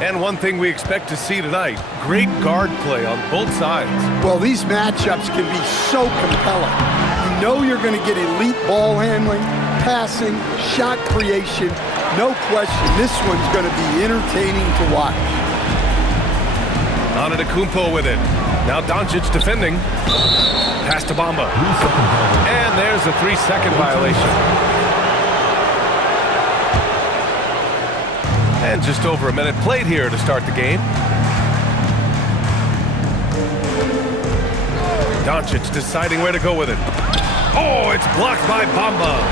And one thing we expect to see tonight, great guard play on both sides. Well, these matchups can be so compelling. You know you're going to get elite ball handling, passing, shot creation. No question, this one's going to be entertaining to watch. Antetokounmpo with it. Now Doncic defending. Pass to Bamba. And there's a 3-second violation. And just over a minute played here to start the game. Doncic deciding where to go with it. Oh, it's blocked by Bamba.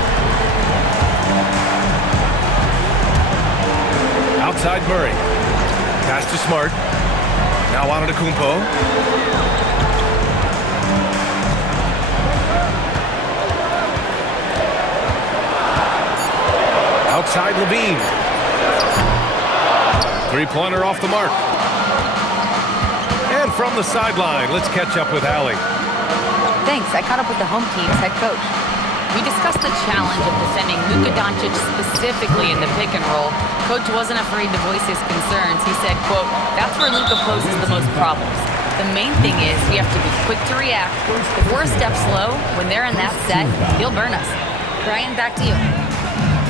Outside Murray. Pass to Smart. Now Antetokounmpo. Outside Levine. Three-pointer off the mark. And from the sideline, let's catch up with Allie. Thanks. I caught up with the home team's head coach. We discussed the challenge of defending Luka Doncic specifically in the pick and roll. Coach wasn't afraid to voice his concerns. He said, quote, "That's where Luka poses the most problems. The main thing is we have to be quick to react. If we're a step slow, when they're in that set, he'll burn us." Brian, back to you.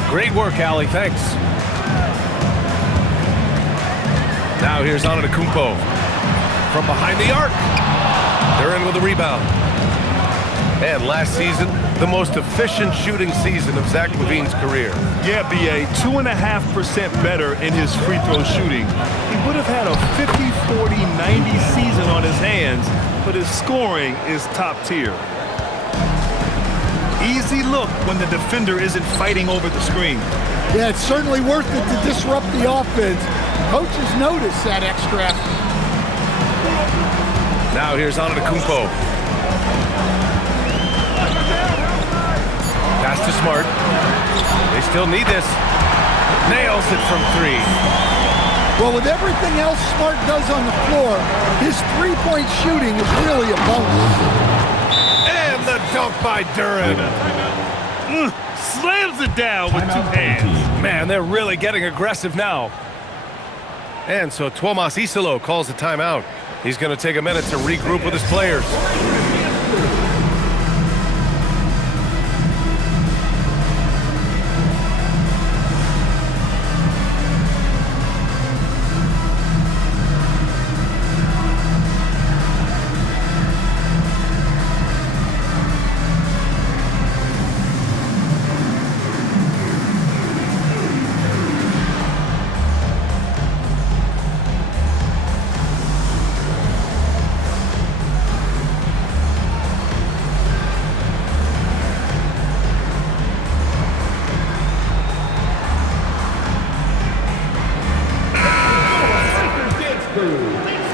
Great work, Allie. Thanks. Now here's Antetokounmpo from behind the arc. They're in with a rebound. And last season, the most efficient shooting season of Zach LaVine's career. Yeah, B.A., 2.5% better in his free throw shooting. He would have had a 50, 40, 90 season on his hands, but his scoring is top tier. Easy look when the defender isn't fighting over the screen. Yeah, it's certainly worth it to disrupt the offense. Coaches notice that extra effort. Now here's Antetokounmpo. Pass to Smart. They still need this. Nails it from three. Well, with everything else Smart does on the floor, his three-point shooting is really a bonus. And the dunk by Duren. Slams it down with two hands. Man, they're really getting aggressive now. And so Tuomas Isalo calls a timeout. He's going to take a minute to regroup with his players.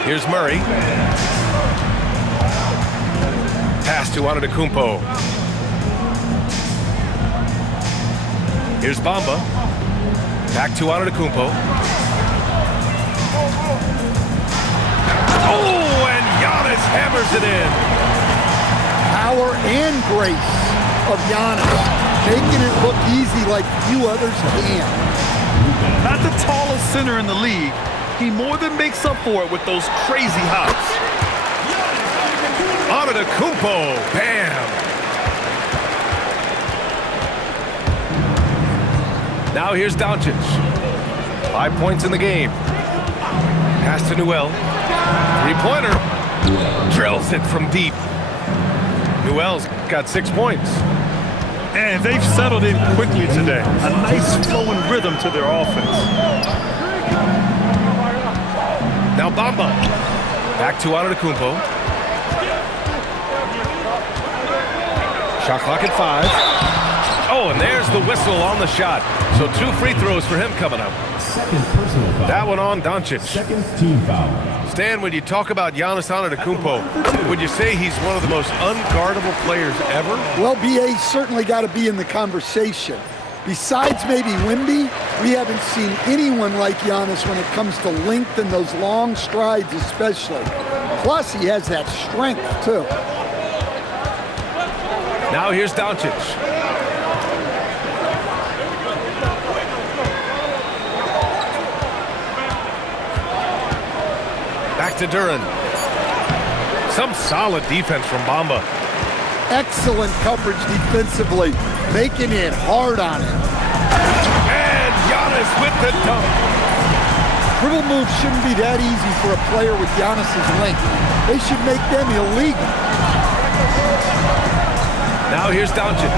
Here's Murray. Pass to Antetokounmpo. Here's Bamba. Back to Antetokounmpo. Oh, and Giannis hammers it in. Power and grace of Giannis, making it look easy like few others can. Not the tallest center in the league, he more than makes up for it with those crazy hops. Antetokounmpo, bam! Now here's Doncic. 5 points in the game. Pass to Newell. Three-pointer. Drills it from deep. Newell's got 6 points. And they've settled in quickly today. A nice flowing rhythm to their offense. Now Bamba. Back to Antetokounmpo. Shot clock at 5. Oh, and there's the whistle on the shot. So 2 free throws for him coming up. Second personal foul. That one on Doncic. Second team foul. Stan, when you talk about Giannis Antetokounmpo, would you say he's one of the most unguardable players ever? Well, BA's certainly got to be in the conversation. Besides maybe Wemby, we haven't seen anyone like Giannis when it comes to length and those long strides especially. Plus, he has that strength, too. Now here's Doncic. Back to Duran. Some solid defense from Bamba. Excellent coverage defensively, making it hard on him. And Giannis with the dunk. Dribble moves shouldn't be that easy for a player with Giannis's length. They should make them illegal. Now here's Doncic.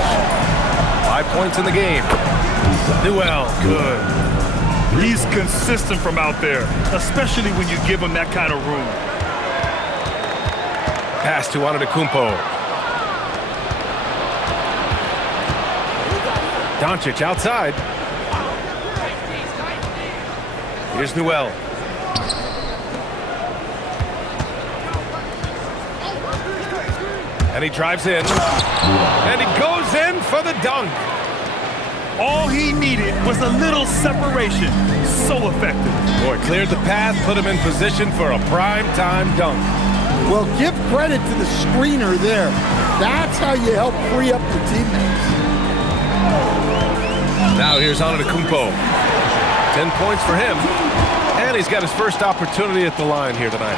5 points in the game. Newell, good. He's consistent from out there, especially when you give him that kind of room. Pass to Antetokounmpo. Doncic outside. Here's Newell. And he drives in. And he goes in for the dunk. All he needed was a little separation. So effective. Boy, cleared the path, put him in position for a prime-time dunk. Well, give credit to the screener there. That's how you help free up your teammates. Now here's Antetokounmpo. 10 points for him. And he's got his first opportunity at the line here tonight.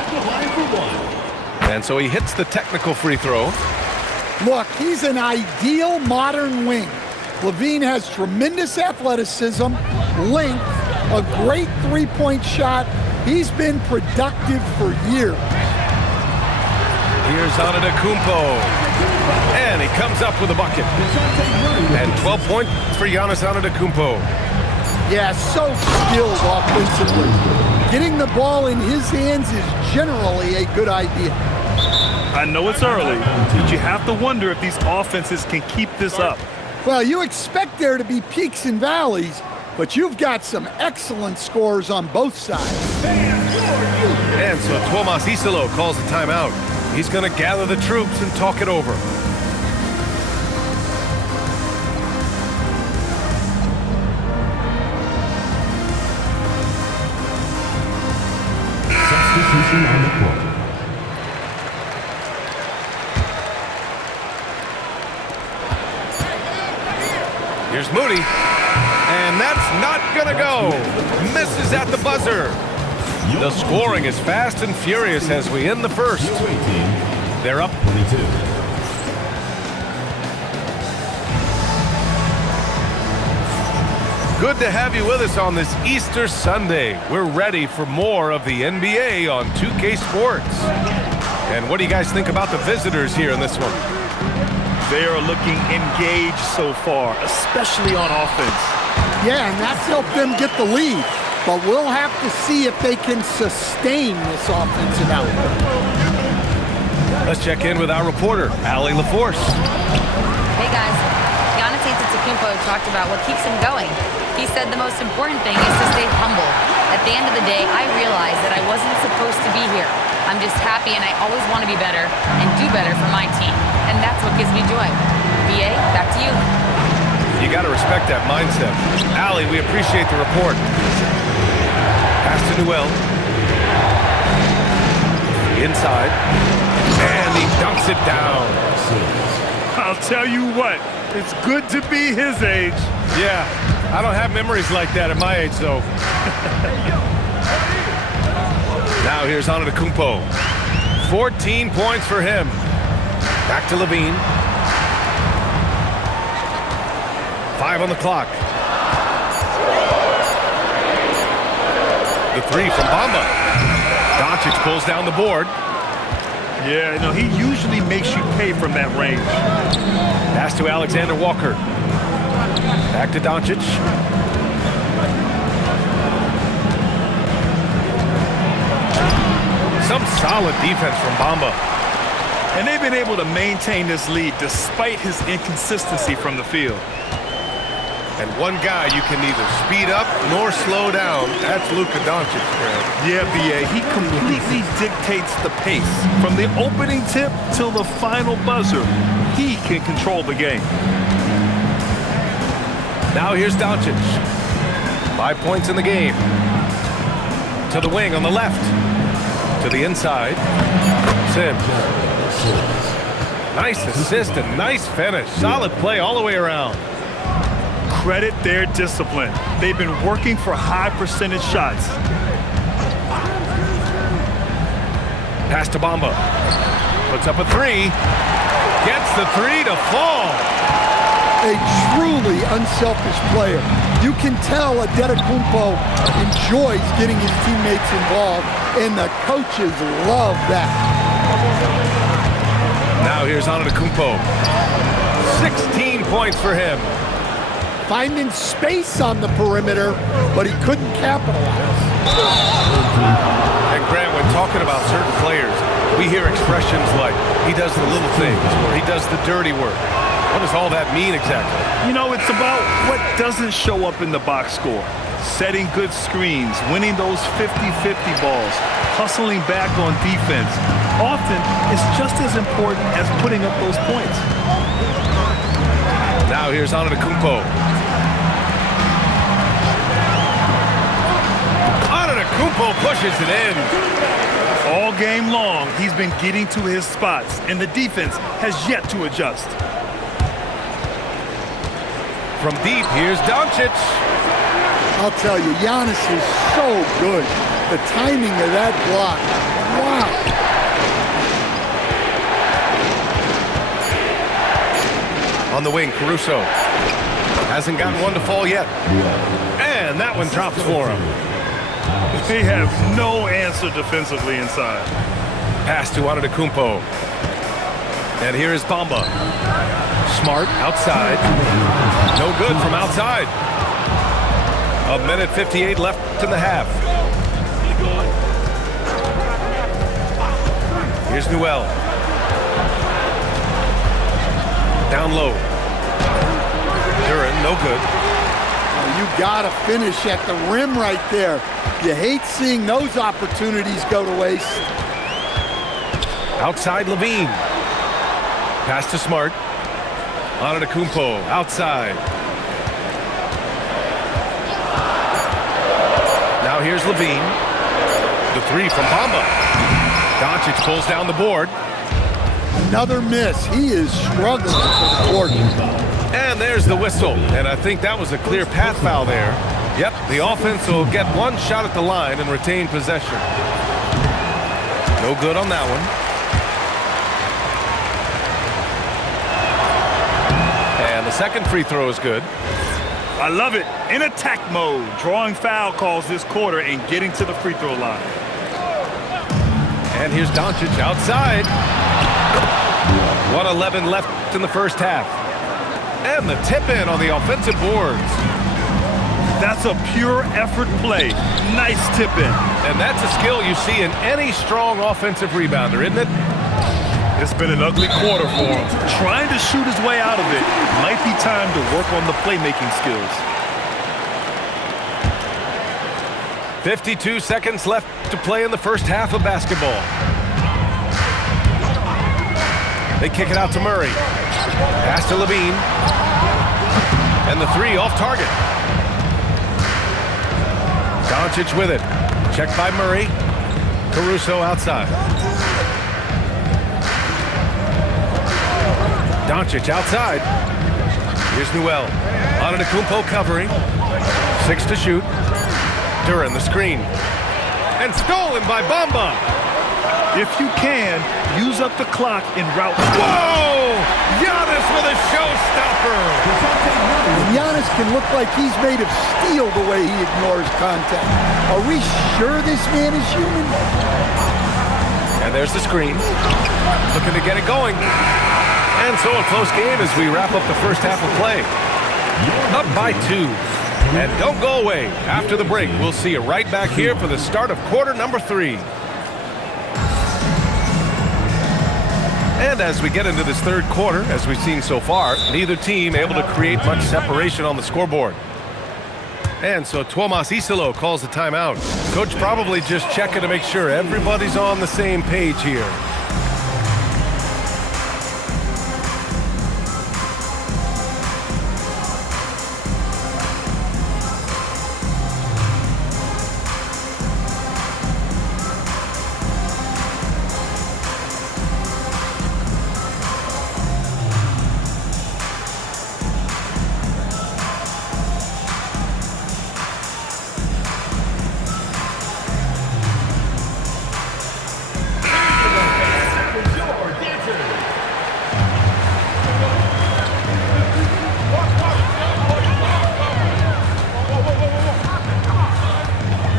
And so he hits the technical free throw. Look, he's an ideal modern wing. LaVine has tremendous athleticism, length, a great three-point shot. He's been productive for years. Here's Antetokounmpo. And he comes up with a bucket. And 12 points for Giannis Antetokounmpo. Yeah, so skilled offensively. Getting the ball in his hands is generally a good idea. I know it's early, but you have to wonder if these offenses can keep this up. Well, you expect there to be peaks and valleys, but you've got some excellent scores on both sides. And so Tomas Isolo calls a timeout. He's going to gather the troops and talk it over. Substitution on the court. Here's Moody. And that's not going to go. Misses at the buzzer. The scoring is fast and furious as we end the first. They're up 22. Good to have you with us on this Easter Sunday. We're ready for more of the NBA on 2K Sports. And what do you guys think about the visitors here in this one? They are looking engaged so far, especially on offense. Yeah, and that's helped them get the lead. But we'll have to see if they can sustain this offensive output. Let's check in with our reporter, Allie LaForce. Hey guys, Giannis Antetokounmpo talked about what keeps him going. He said the most important thing is to stay humble. At the end of the day, I realized that I wasn't supposed to be here. I'm just happy and I always want to be better and do better for my team. And that's what gives me joy. BA, back to you. You got to respect that mindset. Allie, we appreciate the report. Pass to Newell. Inside. And he dunks it down. I'll tell you what, it's good to be his age. Yeah, I don't have memories like that at my age, though. Now here's Antetokounmpo. 14 points for him. Back to LaVine. 5 on the clock. The three from Bamba. Doncic pulls down the board. Yeah, no, he usually makes you pay from that range. Pass to Alexander Walker. Back to Doncic. Some solid defense from Bamba. And they've been able to maintain this lead despite his inconsistency from the field. And one guy you can neither speed up nor slow down. That's Luka Doncic, Grant. Yeah, B.A., he completely dictates the pace. From the opening tip till the final buzzer, he can control the game. Now here's Doncic. 5 points in the game. To the wing on the left. To the inside. Sims. Nice assist and nice finish. Solid play all the way around. Credit their discipline. They've been working for high percentage shots. Pass to Bamba. Puts up a three. Gets the three to fall. A truly unselfish player. You can tell Adetokounmpo enjoys getting his teammates involved, and the coaches love that. Now here's Adetokounmpo. 16 points for him. Finding space on the perimeter, but he couldn't capitalize. And Grant, when talking about certain players, we hear expressions like, he does the little things, or he does the dirty work. What does all that mean exactly? You know, it's about what doesn't show up in the box score. Setting good screens, winning those 50-50 balls, hustling back on defense. Often, it's just as important as putting up those points. Now here's Adetokounmpo. Adetokounmpo pushes it in. All game long, he's been getting to his spots, and the defense has yet to adjust. From deep, here's Doncic. I'll tell you, Giannis is so good. The timing of that block, wow. On the wing, Caruso. Hasn't gotten one to fall yet. And that one drops for him. They have no answer defensively inside. Pass to Adetokounmpo. And here is Bamba. Smart outside. No good from outside. 1:58 left in the half. Here's Newell. Down low. Duren, no good. You gotta finish at the rim right there. You hate seeing those opportunities go to waste. Outside Levine. Pass to Smart. Adetokounmpo outside. Now here's Levine. The three from Bamba. Doncic pulls down the board. Another miss. He is struggling for the court. And there's the whistle. And I think that was a clear path foul there. Yep, the offense will get one shot at the line and retain possession. No good on that one. And the second free throw is good. I love it. In attack mode, drawing foul calls this quarter and getting to the free throw line. And here's Doncic outside. 1:11 left in the first half. And the tip-in on the offensive boards. That's a pure effort play. Nice tip-in. And that's a skill you see in any strong offensive rebounder, isn't it? It's been an ugly quarter for him. Trying to shoot his way out of it. Might be time to work on the playmaking skills. 52 seconds left to play in the first half of basketball. They kick it out to Murray. Pass to Levine. And the three off target. Doncic with it. Checked by Murray. Caruso outside. Doncic outside. Here's Newell. Adetokounmpo covering. 6 to shoot. Duren the screen. And stolen by Bamba. If you can, use up the clock en route. Whoa! Giannis with a showstopper. And Giannis can look like he's made of steel the way he ignores contact. Are we sure this man is human? And there's the screen. Looking to get it going. And so a close game as we wrap up the first half of play. Up by 2. And don't go away. After the break, we'll see you right back here for the start of quarter number 3. And as we get into this third quarter, as we've seen so far, neither team able to create much separation on the scoreboard. And so Tuomas Isalo calls the timeout. Coach probably just checking to make sure everybody's on the same page here.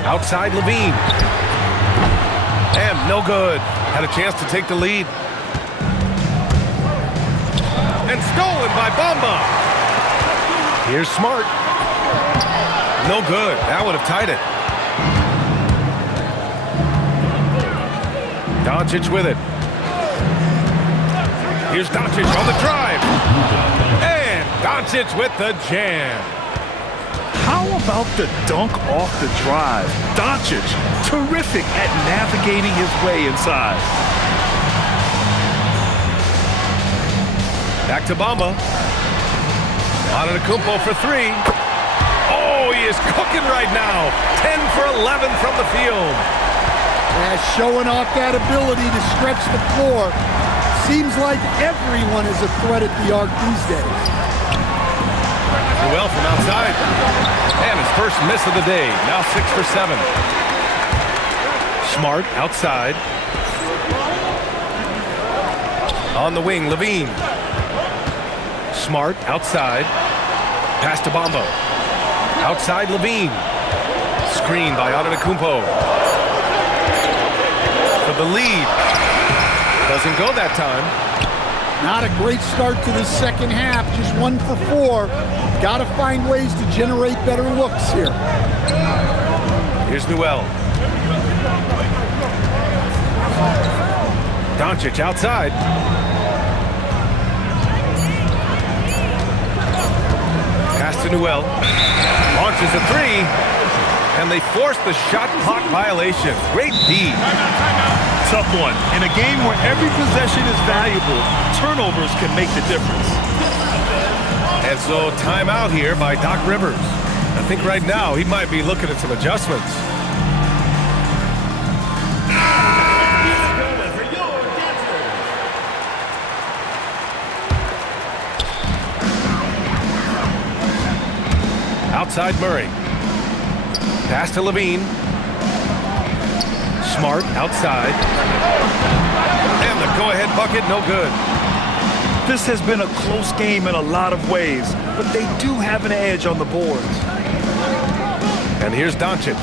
Outside Levine. And no good. Had a chance to take the lead. And stolen by Bamba. Here's Smart. No good. That would have tied it. Doncic with it. Here's Doncic on the drive. And Doncic with the jam. How about the dunk off the drive? Doncic, terrific at navigating his way inside. Back to Bamba. Antetokounmpo for three. Oh, he is cooking right now. 10 for 11 from the field. Yeah, showing off that ability to stretch the floor. Seems like everyone is a threat at the arc these days. Well from outside. And his first miss of the day. Now 6 for 7. Smart outside. On the wing, Levine. Smart outside. Pass to Bamba. Outside Levine. Screen by Antetokounmpo. For the lead. Doesn't go that time. Not a great start to the second half. Just 1 for 4. Got to find ways to generate better looks here. Here's Newell. Doncic outside. Pass to Newell. Launches a three. And they force the shot clock violation. Great D. Tough one. In a game where every possession is valuable, turnovers can make the difference. And so timeout here by Doc Rivers. I think right now he might be looking at some adjustments. Outside Murray. Pass to Levine. Smart outside. And the go-ahead bucket, no good. This has been a close game in a lot of ways, but they do have an edge on the boards. And here's Doncic,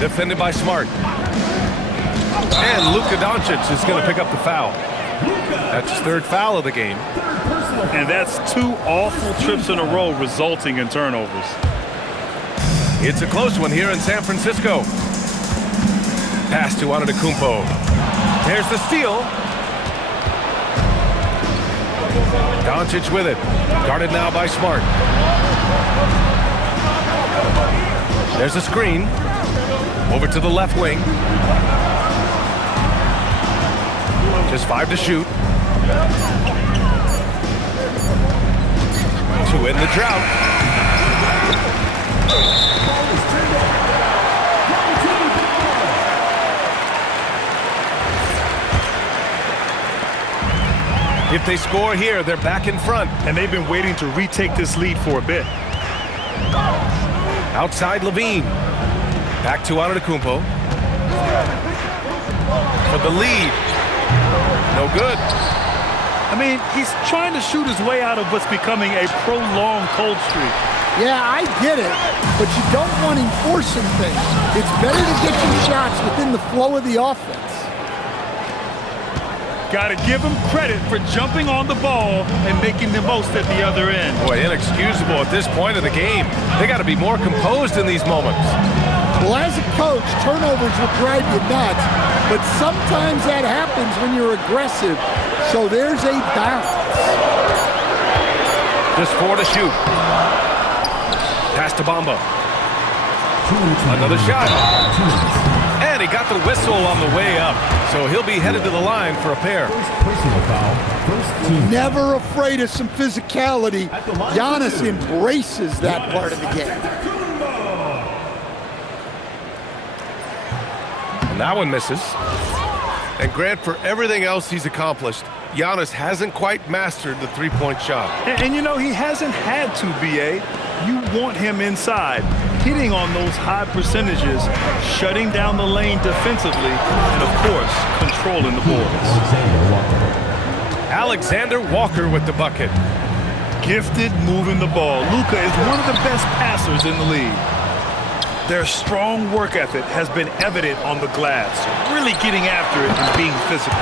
defended by Smart. And Luka Doncic is going to pick up the foul. That's his third foul of the game. And that's 2 awful trips in a row resulting in turnovers. It's a close one here in San Francisco. Pass to Antetokounmpo. There's the steal. Doncic with it. Guarded now by Smart. There's a screen. Over to the left wing. Just 5 to shoot. To end the drought. If they score here, they're back in front. And they've been waiting to retake this lead for a bit. Outside Levine. Back to Antetokounmpo. For the lead. No good. I mean, he's trying to shoot his way out of what's becoming a prolonged cold streak. Yeah, I get it, but you don't want him forcing things. It's better to get your shots within the flow of the offense. Got to give him credit for jumping on the ball and making the most at the other end. Boy, inexcusable at this point of the game. They got to be more composed in these moments. Well, as a coach, turnovers will drive you nuts, but sometimes that happens when you're aggressive. So there's a balance. Just 4 to shoot. Pass to Bamba. Another shot. And he got the whistle on the way up. So he'll be headed to the line for a pair. Personal foul. First team. Never afraid of some physicality. Giannis embraces that part of the game. And that one misses. And Grant, for everything else he's accomplished, Giannis hasn't quite mastered the three-point shot. And you know, he hasn't had to, B.A. You want him inside, hitting on those high percentages, shutting down the lane defensively, and, of course, controlling the boards. Alexander Walker with the bucket. Gifted moving the ball. Luka is one of the best passers in the league. Their strong work ethic has been evident on the glass, really getting after it and being physical.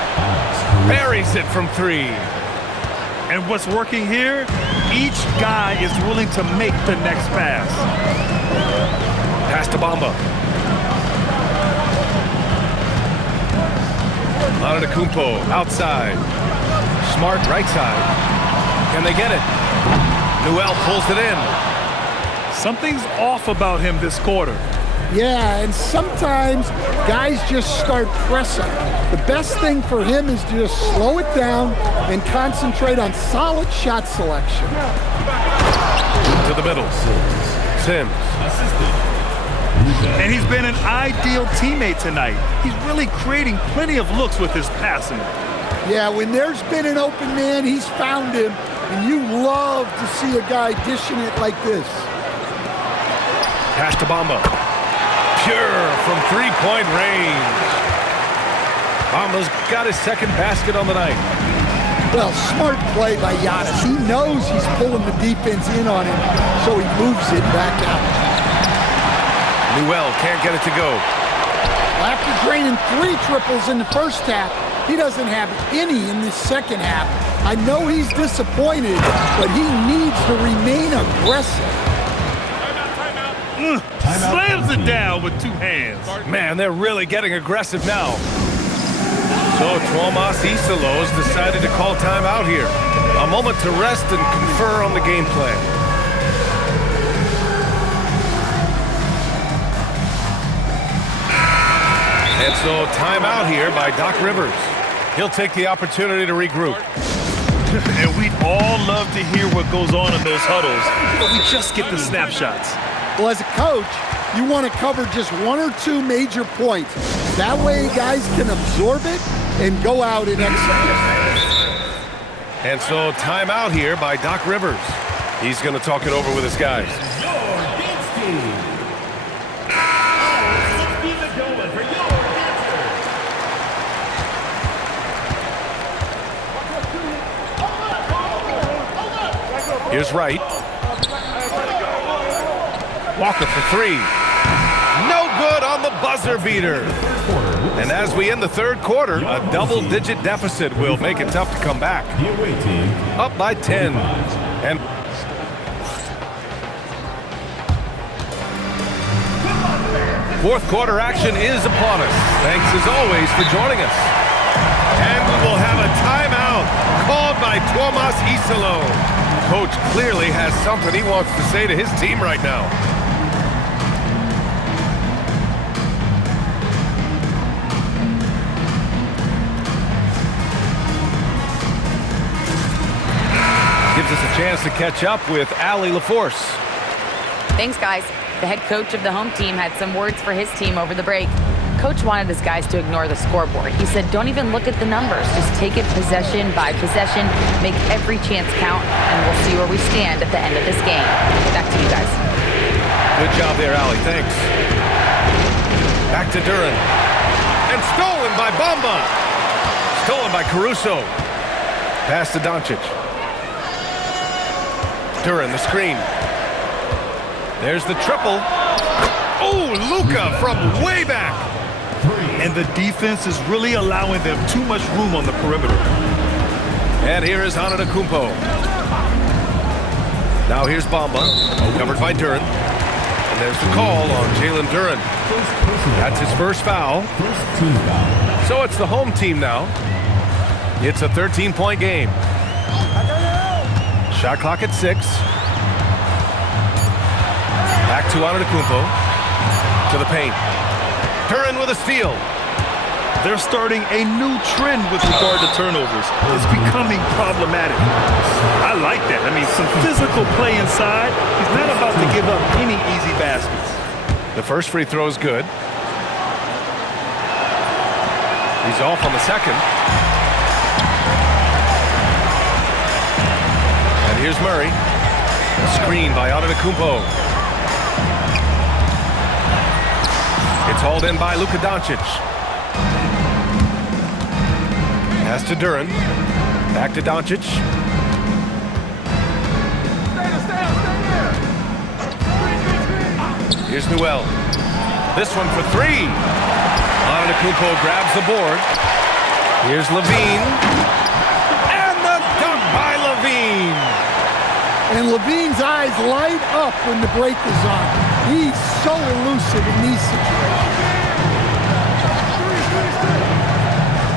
Buries it from 3. And what's working here? Each guy is willing to make the next pass. Pass to Bamba. Antetokounmpo outside. Smart right side. Can they get it? Newell pulls it in. Something's off about him this quarter. Yeah, and sometimes guys just start pressing. The best thing for him is to just slow it down and concentrate on solid shot selection. To the middle. Sims. And he's been an ideal teammate tonight. He's really creating plenty of looks with his passing. Yeah, when there's been an open man, he's found him, and you love to see a guy dishing it like this. Pass to Bamba. Pure from 3-point range. Bamba's got his second basket on the night. Well, smart play by Giannis. He knows he's pulling the defense in on him, so he moves it back out. Newell can't get it to go. After draining 3 triples in the first half, he doesn't have any in the second half. I know he's disappointed, but he needs to remain aggressive. Slams it down with 2 hands. Man, they're really getting aggressive now. So Tuomas Isalos decided to call timeout here. A moment to rest and confer on the game plan. And so timeout here by Doc Rivers. He'll take the opportunity to regroup. And we'd all love to hear what goes on in those huddles, but we just get the snapshots. Well, as a coach, you want to cover just 1 or 2 major points. That way guys can absorb it and go out and execute. And so timeout here by Doc Rivers. He's going to talk it over with his guys. Here's Wright. Walker for 3. No good on the buzzer beater. And as we end the third quarter, a double-digit deficit will make it tough to come back. Up by 10. And fourth quarter action is upon us. Thanks as always for joining us. And we will have a timeout called by Tuomas Isalo. Coach clearly has something he wants to say to his team right now. Gives us a chance to catch up with Allie LaForce. Thanks, guys. The head coach of the home team had some words for his team over the break. Coach wanted his guys to ignore the scoreboard. He said, don't even look at the numbers. Just take it possession by possession, make every chance count, and we'll see where we stand at the end of this game. Back to you guys. Good job there, Allie. Thanks. Back to Duren. And stolen by Bamba. Stolen by Caruso. Pass to Doncic. Duren, the screen. There's the triple. Oh, Luka from way back. And the defense is really allowing them too much room on the perimeter. And here is Antetokounmpo. Now here's Bamba, covered by Duren. And there's the call on Jalen Duren. That's his first foul. So it's the home team now. It's a 13-point game. Shot clock at 6. Back to Antetokounmpo. To the paint. Duren with a steal. They're starting a new trend with regard to turnovers. It's becoming problematic. I like that. I mean, some physical play inside. He's not about to give up any easy baskets. The first free throw is good. He's off on the second. And here's Murray. A screen by Antetokounmpo. It's hauled in by Luka Doncic. Pass to Duren. Back to Doncic. Here's Newell. This one for three. Antetokounmpo grabs the board. Here's Levine. And the dunk by Levine. And Levine's eyes light up when the break is on. He's so elusive in these situations.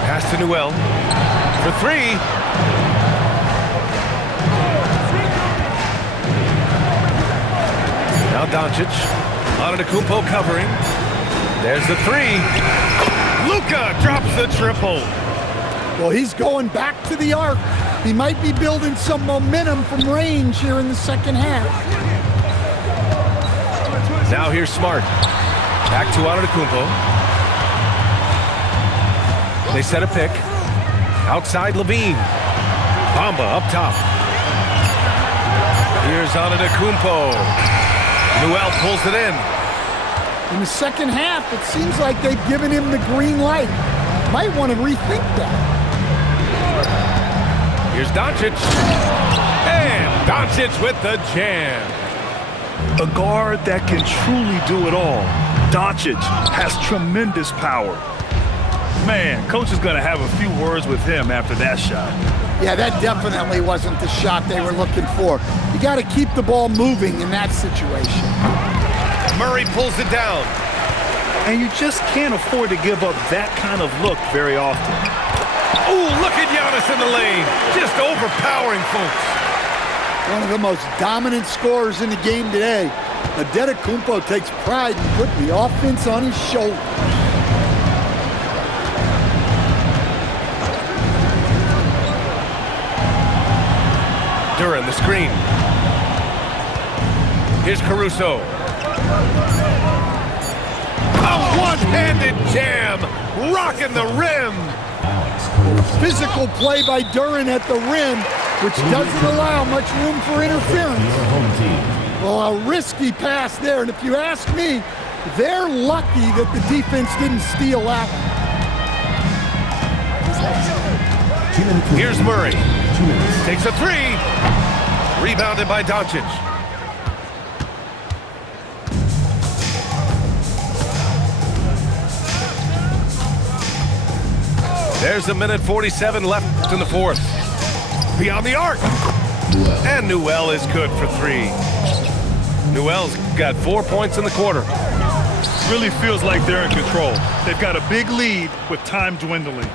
Pass to Newell for three. Now Doncic. Antetokounmpo covering. There's the three. Luka drops the triple. Well, he's going back to the arc. He might be building some momentum from range here in the second half. Now here's Smart. Back to Antetokounmpo. They set a pick. Outside Levine. Bamba up top. Here's Antetokounmpo. Newell pulls it in. In the second half, it seems like they've given him the green light. Might want to rethink that. Here's Doncic. And Doncic with the jam. A guard that can truly do it all. Doncic has tremendous power. Man, coach is going to have a few words with him after that shot. Yeah, that definitely wasn't the shot they were looking for. You got to keep the ball moving in that situation. Murray pulls it down. And you just can't afford to give up that kind of look very often. Ooh, look at Giannis in the lane. Just overpowering folks. One of the most dominant scorers in the game today. Antetokounmpo takes pride in putting the offense on his shoulders. Duran, the screen. Here's Caruso. A one-handed jam, rocking the rim. Physical play by Duran at the rim, which doesn't allow much room for interference. Well, a risky pass there, and if you ask me, they're lucky that the defense didn't steal that one. Here's Murray. Takes a three. Rebounded by Doncic. There's a minute 47 left in the fourth. Beyond the arc. And Newell is good for three. Newell's got 4 points in the quarter. Really feels like they're in control. They've got a big lead with time dwindling.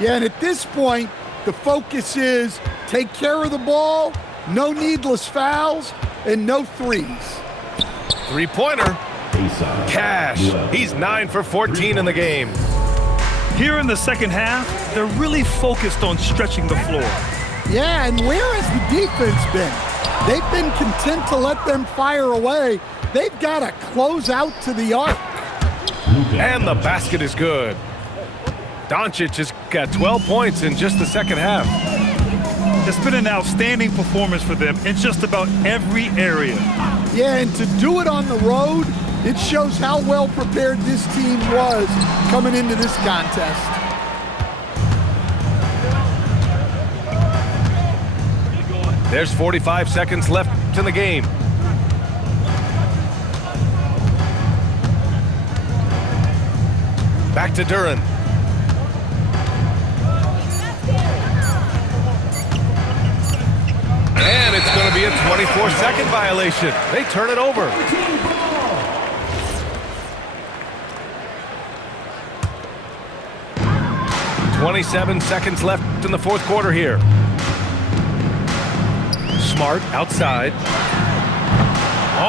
Yeah, and at this point, the focus is take care of the ball, no needless fouls, and no threes. Three-pointer. Cash. He's 9 for 14 in the game. Here in the second half, they're really focused on stretching the floor. Yeah, and where has the defense been? They've been content to let them fire away. They've got to close out to the arc. And the basket is good. Doncic has got 12 points in just the second half. It's been an outstanding performance for them in just about every area. Yeah, and to do it on the road, it shows how well prepared this team was coming into this contest. There's 45 seconds left in the game. Back to Duran. And it's going to be a 24-second violation. They turn it over. "27 seconds left in the fourth quarter here. Smart outside.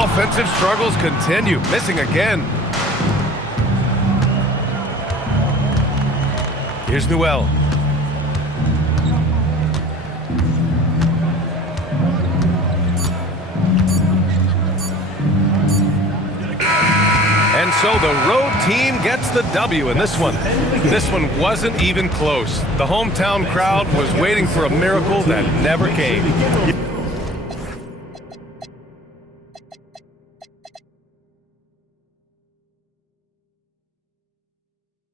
Offensive struggles continue. Missing again. Here's Newell. And so the road team gets the W in this one. This one wasn't even close. The hometown crowd was waiting for a miracle that never came.